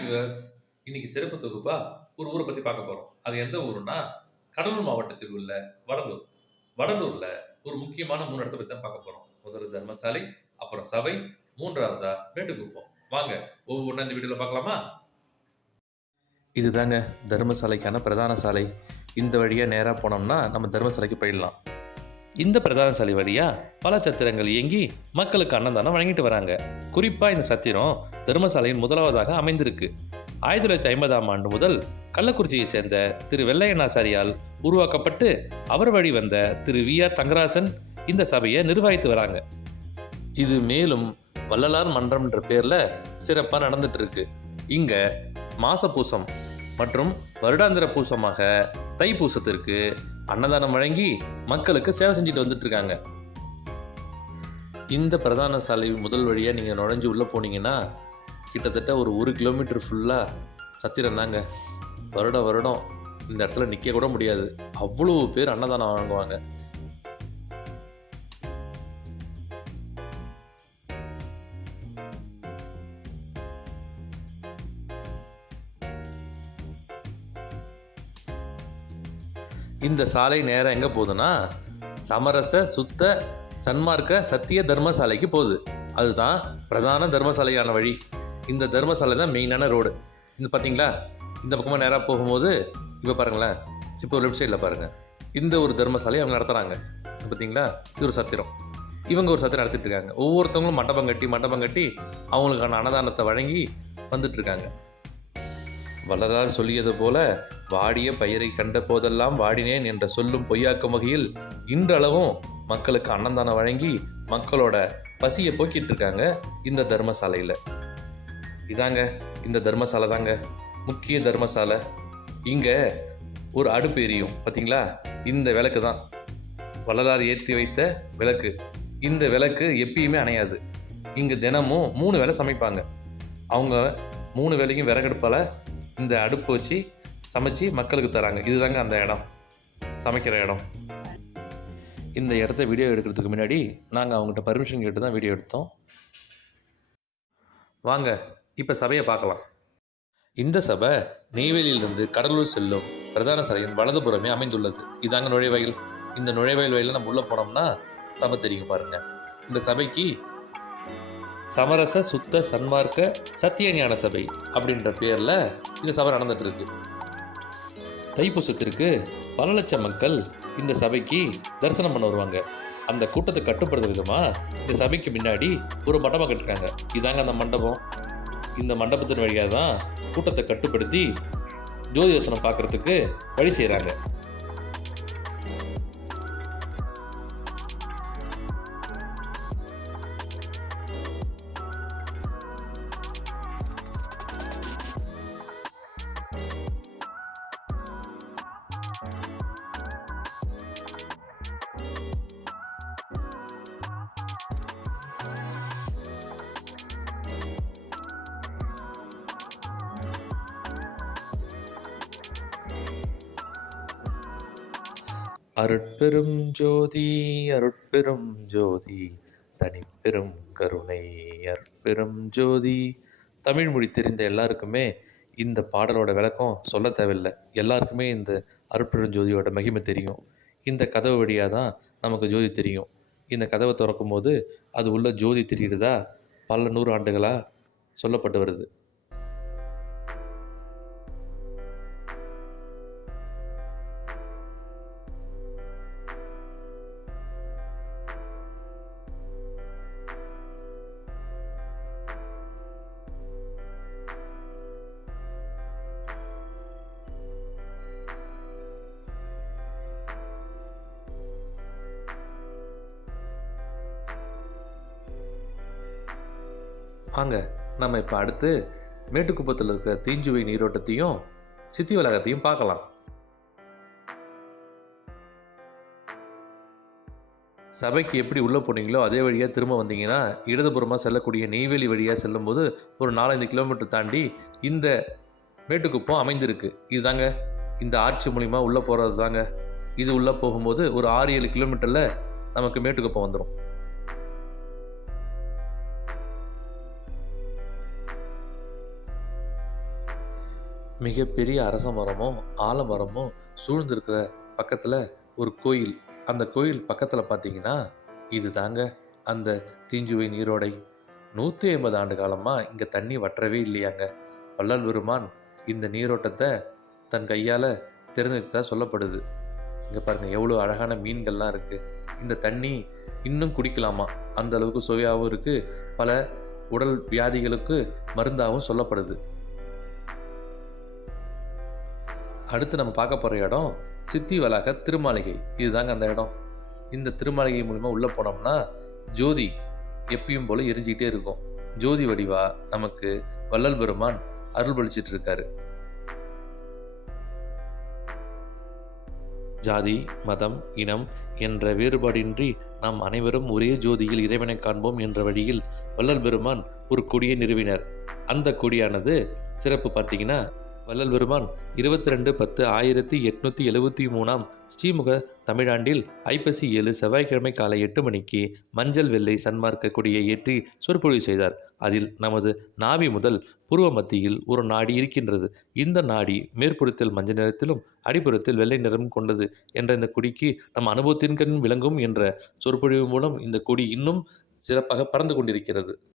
Viewers, இன்னைக்கு சிறப்பு தொகுப்பா ஒரு ஊரை பத்தி பார்க்க போறோம். அது எந்த ஊருன்னா, கடலூர் மாவட்டத்தில் உள்ள வடலூர். வடலூர்ல ஒரு முக்கியமான 3 இடத்த பத்தி தான் பார்க்க போறோம். முதல்ல தர்மசாலை, அப்புறம் சபை, 3வதா மேட்டுக்குப்பம். வாங்க ஒவ்வொண்ணா இந்த வீடியோல பார்க்கலாமா? இதுதாங்க தர்மசாலைக்கான பிரதான சாலை. இந்த வழியா நேரா போனோம்னா நம்ம தர்மசாலைக்கு போயிடலாம். இந்த பிரதான சாலை வழியா பல சத்திரங்கள் இயங்கி மக்களுக்கு அன்னதானம் வழங்கிட்டு வராங்க. குறிப்பா இந்த சத்திரம் தர்மசாலையின் முதலாவதாக அமைந்திருக்கு. 1950ஆம் ஆண்டு முதல் கள்ளக்குறிச்சியை சேர்ந்த திரு வெள்ளையனாசாரியால் உருவாக்கப்பட்டு அவர் வழி வந்த திரு வி.ஆர். தங்கராசன் இந்த சபையை நிர்வகித்து வராங்க. இது மேலும் வள்ளலார் மன்றம் என்ற பேர்ல சிறப்பாக நடந்துட்டு இருக்கு. இங்க மாச பூசம் மற்றும் வருடாந்திர பூசமாக தைப்பூசத்திற்கு அன்னதானம் வழங்கி மக்களுக்கு சேவை செஞ்சுட்டு வந்துட்டு இருக்காங்க. இந்த பிரதான சாலை முதல் வழியாக நீங்கள் நுழைஞ்சு உள்ளே போனீங்கன்னா கிட்டத்தட்ட ஒரு 1 கிலோமீட்டர் ஃபுல்லாக சத்திரம் தாங்க. வருடம் இந்த இடத்துல நிற்க கூட முடியாது, அவ்வளோ பேர் அன்னதானம் வழங்குவாங்க. இந்த சாலை நேரம் எங்கே போகுதுன்னா சமரச சுத்த சன்மார்க்க சத்திய தர்மசாலைக்கு போகுது. அதுதான் பிரதான தர்மசாலையான வழி. இந்த தர்மசாலை தான் மெயினான ரோடு. இந்த பார்த்தீங்களா, இந்த பக்கமாக நேராக போகும்போது இப்போ பாருங்களேன், இப்போ லெஃப்ட் சைடில் பாருங்கள், இந்த ஒரு தர்மசாலையை அவங்க நடத்துகிறாங்க. பார்த்தீங்களா, இது ஒரு சத்திரம். இவங்க ஒரு சத்திரம் நடத்திட்டு இருக்காங்க. ஒவ்வொருத்தவங்களும் மண்டபம் கட்டி அவங்களுக்கான அன்னதானத்தை வழங்கி வந்துட்டுருக்காங்க. வள்ளலார் சொல்லியது போல வாடிய பயிரை கண்ட போதெல்லாம் வாடினேன் என்ற சொல்லும் பொய்யாக்கும் வகையில் இன்றளவும் மக்களுக்கு அன்னதானம் வழங்கி மக்களோட பசியை போக்கிட்டு இருக்காங்க இந்த தர்மசாலையில். இதாங்க இந்த தர்மசாலை தாங்க முக்கிய தர்மசாலை. இங்கே ஒரு அடுப்பு எரியும் பார்த்தீங்களா, இந்த விளக்கு தான் வள்ளலார் ஏற்றி வைத்த விளக்கு. இந்த விளக்கு எப்பயுமே அணையாது. இங்கே தினமும் 3 வேளை சமைப்பாங்க. அவங்க 3 வேளையும் விறகடுப்பால் இந்த அடுப்பு வச்சு சமைச்சு மக்களுக்கு தராங்க. இதுதாங்க அந்த இடம், சமைக்கிற இடம். இந்த இடத்த வீடியோ எடுக்கிறதுக்கு முன்னாடி நாங்கள் அவங்ககிட்ட பர்மிஷன் கேட்டு தான் வீடியோ எடுத்தோம். வாங்க இப்போ சபையை பார்க்கலாம். இந்த சபை நெய்வேலியிலிருந்து கடலூர் செல்லும் பிரதான சாலையின் வலதுபுறமே அமைந்துள்ளது. இதாங்க நுழைவாயில். இந்த நுழைவாயில் வழியில் நம்ம உள்ளே போனோம்னா சபை தெரியும் பாருங்கள். இந்த சபைக்கு சமரச சுத்த சன்மார்க்க சத்தியஞான சபை அப்படின்ற பேரில் இந்த சபை நடந்துகிட்ருக்கு. தைப்பூசத்திற்கு பல லட்சம் மக்கள் இந்த சபைக்கு தரிசனம் பண்ண வருவாங்க. அந்த கூட்டத்தை கட்டுப்படுத்த விதமாக இந்த சபைக்கு முன்னாடி ஒரு மண்டபம் கட்டிருக்காங்க. இதாங்க அந்த மண்டபம். இந்த மண்டபத்தின் வழியாக தான் கூட்டத்தை கட்டுப்படுத்தி ஜோதி தரிசனம் பார்க்குறதுக்கு வழி செய்கிறாங்க. அருட்பெரும் ஜோதி அருட்பெரும் ஜோதி தனிப்பெரும் கருணை அருட்பெரும் ஜோதி. தமிழ் மொழி தெரிந்த எல்லாருக்குமே இந்த பாடலோட விளக்கம் சொல்ல தேவையில்லை. எல்லாருக்குமே இந்த அருட்பெரும் ஜோதியோட மகிமை தெரியும். இந்த கதவு வழியாக தான் நமக்கு ஜோதி தெரியும். இந்த கதவை திறக்கும் போது அது உள்ள ஜோதி தெரிகிறதா பல 100 ஆண்டுகளாக சொல்லப்பட்டு வருது. வாங்க நம்ம இப்போ அடுத்து மேட்டுக்குப்பத்தில் இருக்கிற தீஞ்சுவை நீரோட்டத்தையும் சித்தி வளாகத்தையும் பார்க்கலாம். சபைக்கு எப்படி உள்ளே போனீங்களோ அதே வழியாக திரும்ப வந்தீங்கன்னா இடதுபுறமாக செல்லக்கூடிய நெய்வேலி வழியாக செல்லும்போது ஒரு 4-5 கிலோமீட்டர் தாண்டி இந்த மேட்டுக்குப்பம் அமைந்திருக்கு. இதுதாங்க இந்த ஆர்ச்சி மூலிமா உள்ளே போகிறது தாங்க. இது உள்ளே போகும்போது ஒரு 6-7 கிலோமீட்டரில் நமக்கு மேட்டுக்குப்பம் வந்துடும். மிகப்பெரிய அரச மரமும், ஆலமரமும் சூழ்ந்திருக்கிற பக்கத்துல ஒரு கோயில். அந்த கோயில் பக்கத்துல பார்த்தீங்கன்னா, இது தாங்க அந்த தீஞ்சுவை நீரோடை. 150 ஆண்டு காலமா இங்க தண்ணி வற்றவே இல்லையாங்க. வள்ளல் பெருமான் இந்த நீரோட்டத்த தன் கையால திறந்துவிட்டதா சொல்லப்படுது. இங்க பாருங்க எவ்வளோ அழகான மீன்கள்லாம் இருக்கு. இந்த தண்ணி இன்னும் குடிக்கலாமா. அந்த அளவுக்கு சுவையாவும் இருக்கு. பல உடல் வியாதிகளுக்கு மருந்தாவும் சொல்லப்படுது. அடுத்து நம்ம பார்க்க போற இடம் சித்தி வளாக திருமாளிகை. இதுதாங்க அந்த இடம். இந்த திருமாளிகை மூலியமா உள்ள போனோம்னா, ஜோதி எப்பயும் போல எரிஞ்சுக்கிட்டே இருக்கும். ஜோதி வடிவா நமக்கு வள்ளல் பெருமான் அருள்பளிச்சிட்டு இருக்காரு. ஜாதி, மதம், இனம் என்ற வேறுபாடின்றி நாம் அனைவரும் ஒரே ஜோதியில் இறைவனைக் காண்போம் என்ற வழியில் வள்ளல் பெருமான் ஒரு கொடியை நிறுவினர். அந்த கொடியானது சிறப்பு பார்த்தீங்கன்னா, வள்ளல் பெருமான் 22/10/1873 ஸ்ரீமுக தமிழாண்டில் ஐப்பசி 7 செவ்வாய்க்கிழமை காலை 8 மணிக்கு மஞ்சள் வெள்ளை சன்மார்க்க கொடியை ஏற்றி சொற்பொழிவு செய்தார். அதில் நமது நாபி முதல் புருவ மத்தியில் ஒரு நாடி இருக்கின்றது. இந்த நாடி மேற்புறத்தில் மஞ்சள் நிறத்திலும் அடிப்புறத்தில் வெள்ளை நிறம் கொண்டது என்ற இந்த கொடிக்கு நம் அனுபவத்தின்கண் விளங்கும் என்ற சொற்பொழிவு மூலம் இந்த கொடி இன்னும் சிறப்பாக பறந்து கொண்டிருக்கிறது.